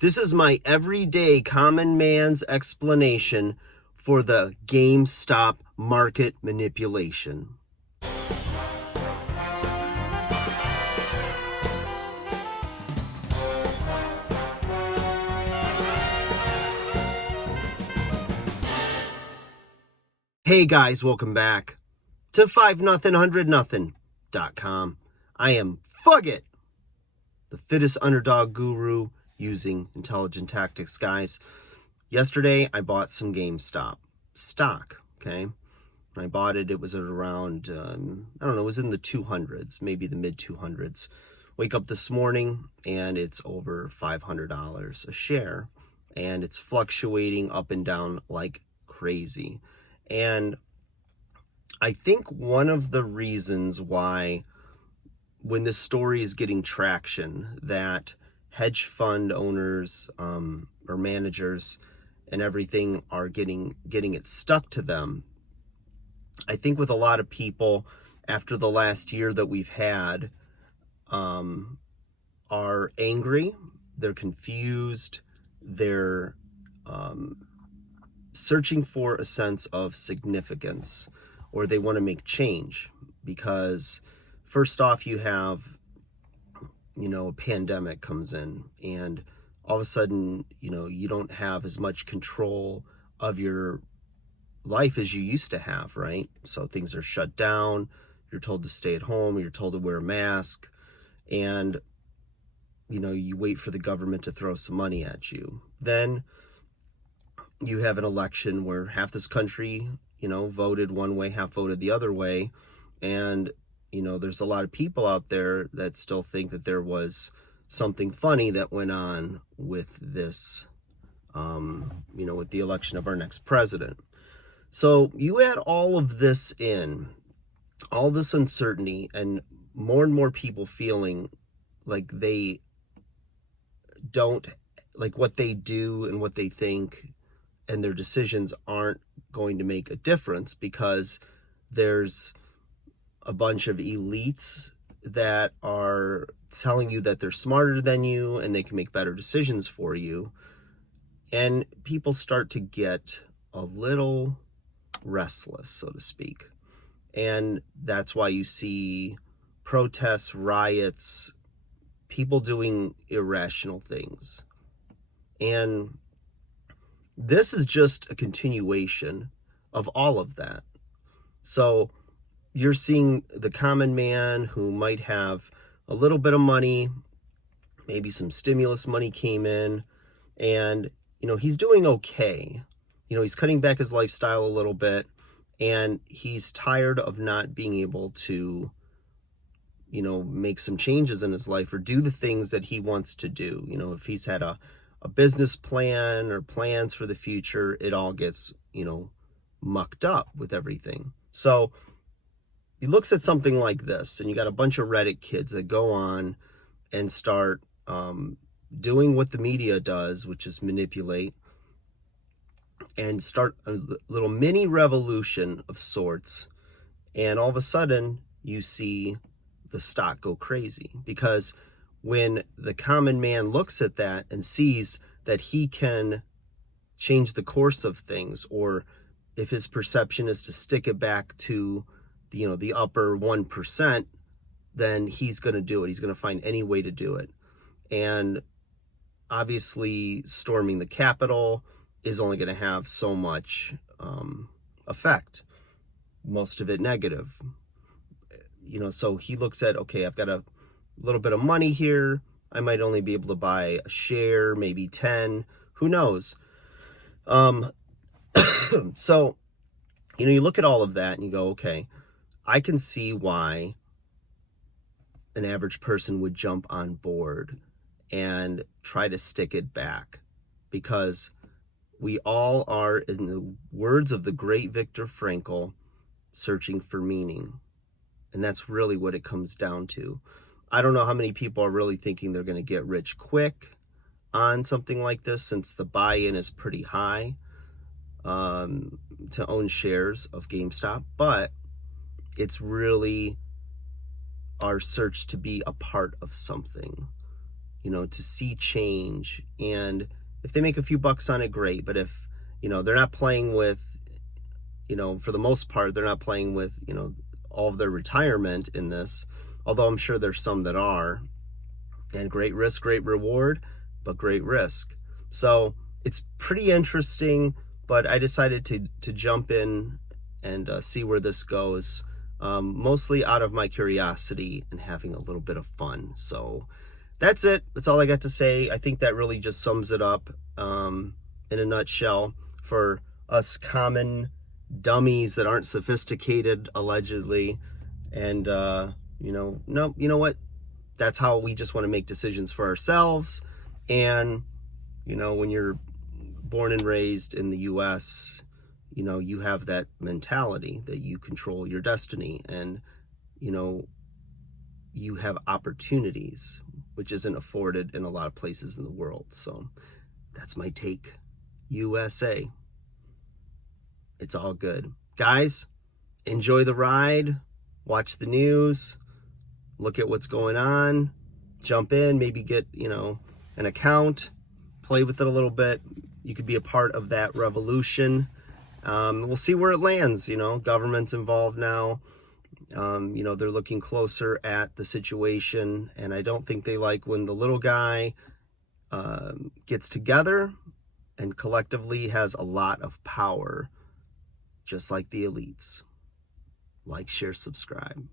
This is my everyday common man's explanation for the GameStop market manipulation. Hey guys, welcome back to 5-0-100-0.com. I am Fugit, the fittest underdog guru using intelligent tactics, guys. Yesterday, I bought some GameStop stock, okay? When I bought it, it was at around, I don't know, it was in the 200s, maybe the mid 200s. Wake up this morning, and it's over $500 a share, and it's fluctuating up and down like crazy. And I think one of the reasons why, when this story is getting traction, that hedge fund owners or managers and everything are getting it stuck to them, I think with a lot of people after the last year that we've had are angry, they're confused, they're searching for a sense of significance, or they want to make change because first off, you have, a pandemic comes in, and all of a sudden, you don't have as much control of your life as you used to have, right? So things are shut down, you're told to stay at home, you're told to wear a mask, and, you wait for the government to throw some money at you. Then you have an election where half this country, voted one way, half voted the other way. And, there's a lot of people out there that still think that there was something funny that went on with this, with the election of our next president. So you add all of this in, all this uncertainty, and more people feeling like they don't, like what they do and what they think and their decisions aren't going to make a difference because there's a bunch of elites that are telling you that they're smarter than you and they can make better decisions for you. And people start to get a little restless, so to speak. And that's why you see protests, riots, people doing irrational things. And this is just a continuation of all of that. So you're seeing the common man who might have a little bit of money, maybe some stimulus money came in, and, he's doing okay. He's cutting back his lifestyle a little bit, and he's tired of not being able to, make some changes in his life or do the things that he wants to do. If he's had a business plan or plans for the future, it all gets, mucked up with everything. So he looks at something like this, and you got a bunch of Reddit kids that go on and start doing what the media does, which is manipulate, and start a little mini revolution of sorts. And all of a sudden, you see the stock go crazy, because when the common man looks at that and sees that he can change the course of things, or if his perception is to stick it back to the upper 1%, then he's going to do it. He's going to find any way to do it. And obviously storming the Capitol is only going to have so much effect, most of it negative. So he looks at, okay, I've got a little bit of money here. I might only be able to buy a share, maybe 10, who knows? So, you look at all of that and you go, okay, I can see why an average person would jump on board and try to stick it back, because we all are, in the words of the great Viktor Frankl, searching for meaning. And that's really what it comes down to. I don't know how many people are really thinking they're going to get rich quick on something like this, since the buy-in is pretty high to own shares of GameStop, but it's really our search to be a part of something. to see change. And if they make a few bucks on it, great. But if, they're not playing with, for the most part, they're not playing with, all of their retirement in this, although I'm sure there's some that are. And great risk, great reward, but great risk. So it's pretty interesting, but I decided to jump in and see where this goes, mostly out of my curiosity and having a little bit of fun. So that's it. That's all I got to say. I think that really just sums it up in a nutshell for us common dummies that aren't sophisticated, allegedly. And, no, you know what? That's how we just want to make decisions for ourselves. And, when you're born and raised in the US, you have that mentality that you control your destiny, and, you have opportunities, which isn't afforded in a lot of places in the world. So that's my take. USA. It's all good. Guys, enjoy the ride. Watch the news. Look at what's going on. Jump in, maybe get, an account. Play with it a little bit. You could be a part of that revolution. We'll see where it lands. Government's involved now. They're looking closer at the situation, and I don't think they like when the little guy gets together and collectively has a lot of power, just like the elites. Like, share, subscribe.